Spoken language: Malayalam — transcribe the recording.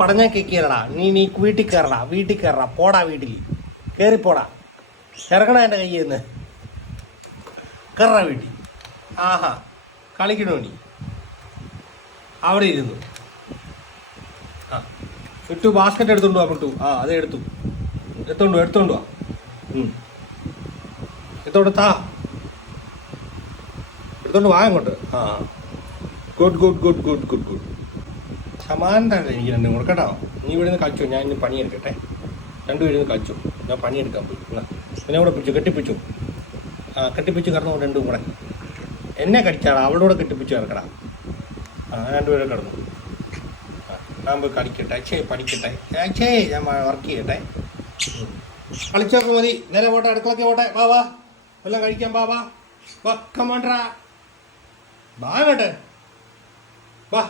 പറഞ്ഞാൽ കേൾക്കില്ലടാ. നീ വീട്ടിൽ കയറടാ, പോടാ വീട്ടിൽ കയറിപ്പോടാ. ഇറങ്ങണ എൻ്റെ കയ്യിൽ നിന്ന് കയറ വീട്ടിൽ. ആഹാ കളിക്കണോ നീ? അവിടെ ഇരുന്നു. ആ ചുറ്റു ബാസ്ക്കറ്റ് എടുത്തോണ്ട് വാ പിട്ടു. ആ അത് എടുത്തോണ്ട് വാ. എടുത്തോണ്ട് വാ അങ്ങോട്ട്. ആ ഗുഡ്. സമാധാനം എനിക്ക് രണ്ടും കൂടെ കേട്ടോ. നീ ഇവിടെ നിന്ന് കളിച്ചോ, ഞാൻ ഇന്ന് പണിയെടുക്കട്ടെ. രണ്ടുപേരും നിന്ന് കളിച്ചു, ഞാൻ പണിയെടുക്കാൻ പോയി. പിന്നെ കൂടെ പിടിച്ചു, കെട്ടിപ്പിച്ചു. കെട്ടിപ്പിച്ചു കിടന്നു രണ്ടും കൂടെ. എന്നെ കടിച്ചാടാ, അവളോട് കെട്ടിപ്പിച്ചു കിടക്കടാ. രണ്ടുപേരും കിടന്നു. ഞാൻ പോയി കളിക്കട്ടെ, പഠിക്കട്ടെ. ഞാൻ വർക്ക് ചെയ്യട്ടെ. കളിച്ചൊക്കെ മതി. നേരെ പോട്ടെ, അടുക്കളൊക്കെ പോട്ടെ. വാ എല്ലാം കഴിക്കാൻ വാ കമാൻഡറാ. വാ അങ്ങോട്ട് വാ.